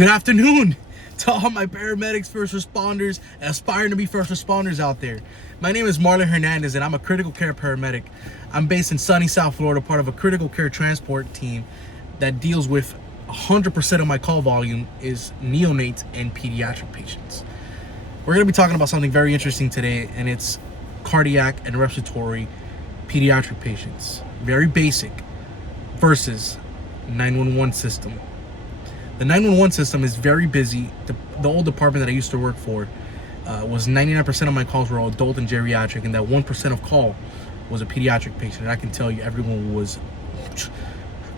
Good afternoon to all my paramedics, first responders, and aspiring to be first responders out there. My name is Marlon Hernandez, and I'm a critical care paramedic. I'm based in sunny South Florida, part of a critical care transport team that deals with 100% of my call volume is neonates and pediatric patients. We're going to be talking about something very interesting today, and it's cardiac and respiratory pediatric patients. Very basic versus 911 system. The 911 system is very busy. The old department that I used to work for was 99% of my calls were all adult and geriatric, and that 1% of call was a pediatric patient. And I can tell you everyone was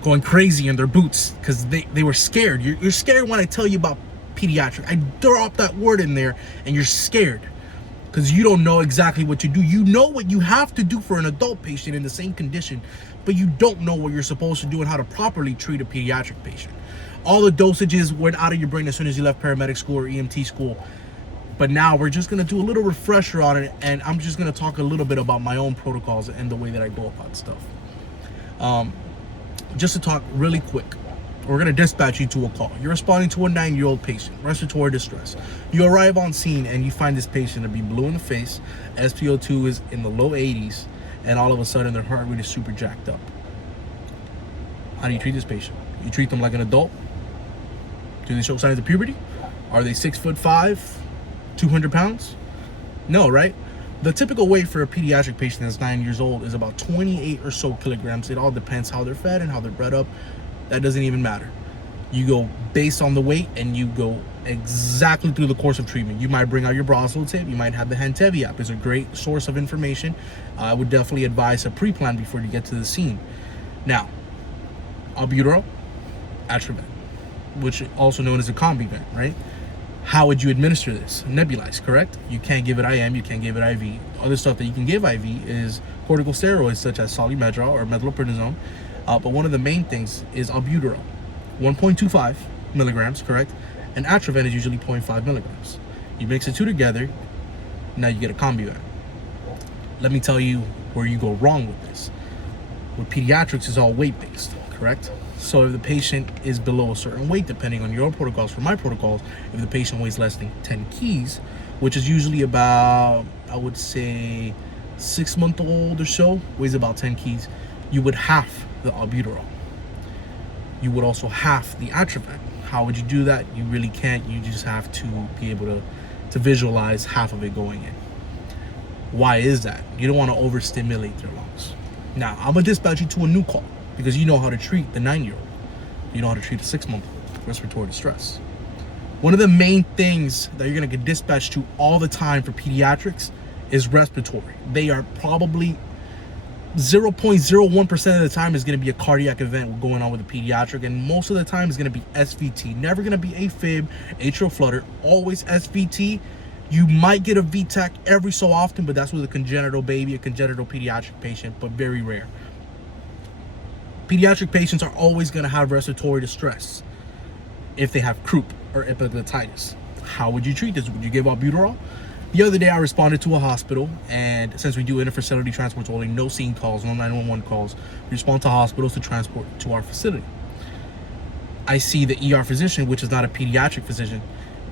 going crazy in their boots because they were scared. You're scared when I tell you about pediatric. I drop that word in there and you're scared because you don't know exactly what you do. You know what you have to do for an adult patient in the same condition, but you don't know what you're supposed to do and how to properly treat a pediatric patient. All the dosages went out of your brain as soon as you left paramedic school or EMT school. But now we're just going to do a little refresher on it, and I'm just going to talk a little bit about my own protocols and the way that I go about stuff. Just to talk really quick, we're going to dispatch you to a call. You're responding to a 9-year-old patient, respiratory distress. You arrive on scene and you find this patient to be blue in the face, SpO2 is in the low 80s, and all of a sudden their heart rate is super jacked up. How do you treat this patient? You treat them like an adult? Do they show signs of puberty? Are they 6'5", 200 pounds? No, right? The typical weight for a pediatric patient that's 9 years old is about 28 or so kilograms. It all depends how they're fed and how they're bred up. That doesn't even matter. You go based on the weight and you go exactly through the course of treatment. You might bring out your Brosol tip. You might have the Hentevi app. It's a great source of information. I would definitely advise a pre-plan before you get to the scene. Now, albuterol, Atrovent, which also known as a combi vent, right? How would you administer this? Nebulized, correct? You can't give it IM, you can't give it IV. Other stuff that you can give IV is corticosteroids such as Solumedrol or metronidazole. But one of the main things is albuterol, 1.25 milligrams, correct? And Atrovent is usually 0.5 milligrams. You mix the two together, now you get a combi vent. Let me tell you where you go wrong with this. With pediatrics, is all weight-based, correct? So if the patient is below a certain weight, depending on your protocols, for my protocols, if the patient weighs less than 10 keys, which is usually about, I would say, 6-month-old or so, weighs about 10 keys, you would half the albuterol. You would also half the Atrovent. How would you do that? You really can't. You just have to be able to visualize half of it going in. Why is that? You don't want to overstimulate their lungs. Now, I'm going to dispatch you to a new call because you know how to treat the 9-year-old. You know how to treat a 6-month-old respiratory distress. One of the main things that you're going to get dispatched to all the time for pediatrics is respiratory. They are probably 0.01% of the time is going to be a cardiac event going on with a pediatric, and most of the time is going to be SVT. Never going to be AFib, atrial flutter, always SVT. You might get a VTAC every so often, but that's with a congenital baby, a congenital pediatric patient, but very rare. Pediatric patients are always going to have respiratory distress if they have croup or epiglottitis. How would you treat this? Would you give albuterol? The other day I responded to a hospital, and since we do interfacility transports only, no scene calls, no 911 calls, we respond to hospitals to transport to our facility. I see the ER physician, which is not a pediatric physician,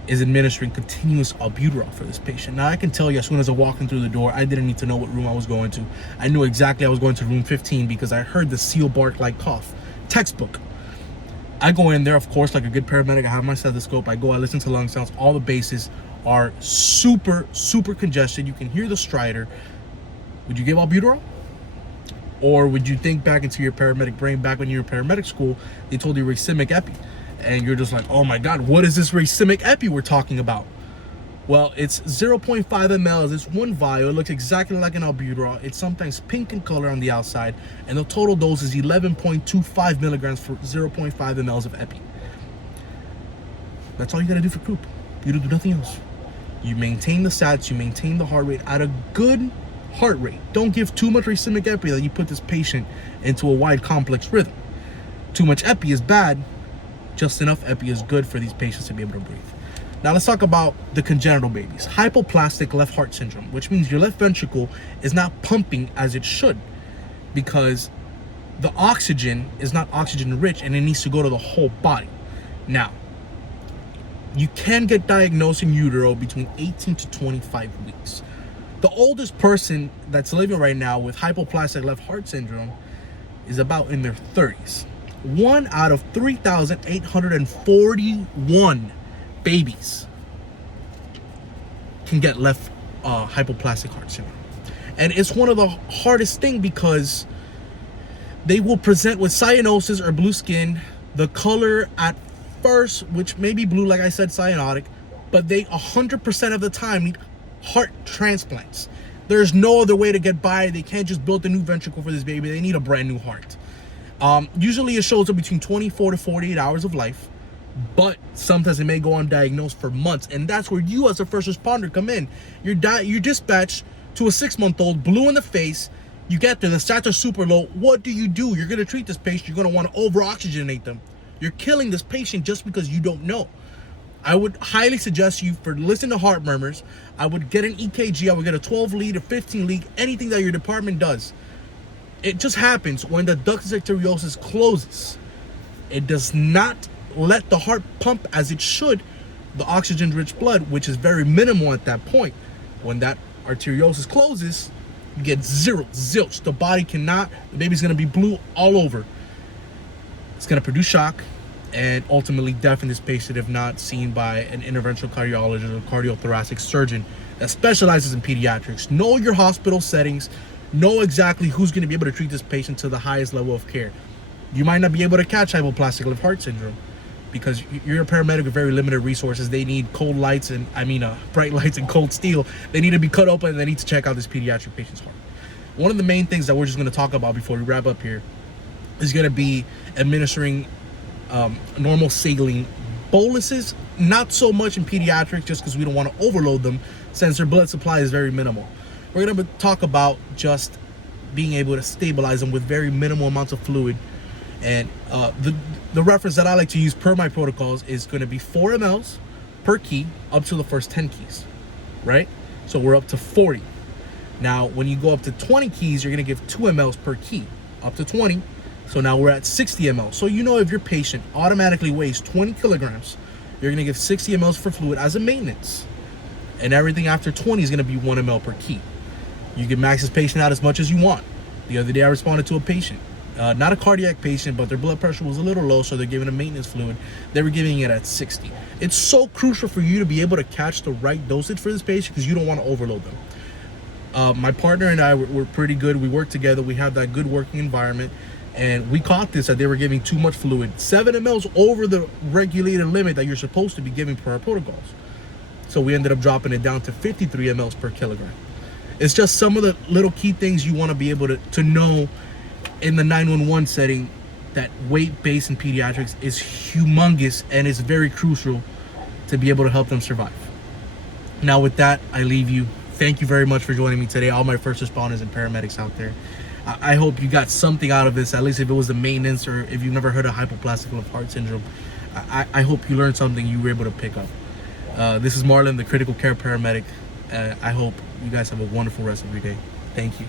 is administering continuous albuterol for this patient. Now I can tell you, as soon as I walked in through the door, I didn't need to know what room I was going to. I knew exactly I was going to room 15 because I heard the seal bark like cough. Textbook. I go in there, of course, like a good paramedic. I have my stethoscope. I go, I listen to lung sounds. All the bases are super congested. You can hear the stridor. Would you give albuterol? Or would you think back into your paramedic brain, back when you were in paramedic school, they told you racemic epi, and you're just like, oh my God, what is this racemic epi we're talking about? Well, it's 0.5 ml. It's one vial. It looks exactly like an albuterol. It's sometimes pink in color on the outside, and the total dose is 11.25 milligrams for 0.5 mLs of epi. That's all you gotta do for croup. You don't do nothing else. You maintain the sats, you maintain the heart rate at a good heart rate. Don't give too much racemic epi that you put this patient into a wide complex rhythm. Too much epi is bad. Just enough epi is good for these patients to be able to breathe. Now let's talk about the congenital babies. Hypoplastic left heart syndrome, which means your left ventricle is not pumping as it should because the oxygen is not oxygen rich and it needs to go to the whole body. Now, You can get diagnosed in utero between 18 to 25 weeks. The oldest person that's living right now with hypoplastic left heart syndrome is about in their 30s. 1 out of 3,841 babies can get left hypoplastic heart syndrome. And it's one of the hardest things because they will present with cyanosis or blue skin. The color at first, which may be blue, like I said, cyanotic, but they 100% of the time need heart transplants. There's no other way to get by. They can't just build a new ventricle for this baby. They need a brand new heart. Usually it shows up between 24 to 48 hours of life, but sometimes it may go undiagnosed for months. And that's where you as a first responder come in. You're dispatched to a 6-month-old, blue in the face. You get there, the stats are super low. What do? You're going to treat this patient. You're going to want to over-oxygenate them. You're killing this patient just because you don't know. I would highly suggest you for listen to heart murmurs. I would get an EKG. I would get a 12 lead, a 15 lead, anything that your department does. It just happens when the ductus arteriosus closes. It does not let the heart pump as it should, the oxygen-rich blood, which is very minimal at that point. When that arteriosus closes, you get zilch. The body cannot, the baby's gonna be blue all over. It's gonna produce shock and ultimately death in this patient if not seen by an interventional cardiologist or cardiothoracic surgeon that specializes in pediatrics. Know your hospital settings. Know exactly who's going to be able to treat this patient to the highest level of care. You might not be able to catch hypoplastic left heart syndrome because you're a paramedic with very limited resources. They need cold lights and bright lights and cold steel. They need to be cut open and they need to check out this pediatric patient's heart. One of the main things that we're just going to talk about before we wrap up here is going to be administering normal saline boluses. Not so much in pediatrics just because we don't want to overload them since their blood supply is very minimal. We're going to talk about just being able to stabilize them with very minimal amounts of fluid. And the reference that I like to use per my protocols is going to be 4 mLs per key up to the first 10 keys, right? So we're up to 40. Now, when you go up to 20 keys, you're going to give 2 mLs per key, up to 20. So now we're at 60 mL. So you know if your patient automatically weighs 20 kilograms, you're going to give 60 mLs for fluid as a maintenance. And everything after 20 is going to be 1 mL per key. You can max this patient out as much as you want. The other day I responded to a patient, not a cardiac patient, but their blood pressure was a little low, so they're giving a maintenance fluid. They were giving it at 60. It's so crucial for you to be able to catch the right dosage for this patient because you don't want to overload them. My partner and I were pretty good. We worked together. We have that good working environment. And we caught this that they were giving too much fluid. 7 mLs over the regulated limit that you're supposed to be giving per our protocols. So we ended up dropping it down to 53 mLs per kilogram. It's just some of the little key things you want to be able to know in the 911 setting, that weight-based in pediatrics is humongous and is very crucial to be able to help them survive. Now with that, I leave you. Thank you very much for joining me today, all my first responders and paramedics out there. I hope you got something out of this, at least if it was the maintenance or if you've never heard of hypoplastic left heart syndrome. I hope you learned something you were able to pick up. This is Marlon, the critical care paramedic. I hope you guys have a wonderful rest of your day. Thank you.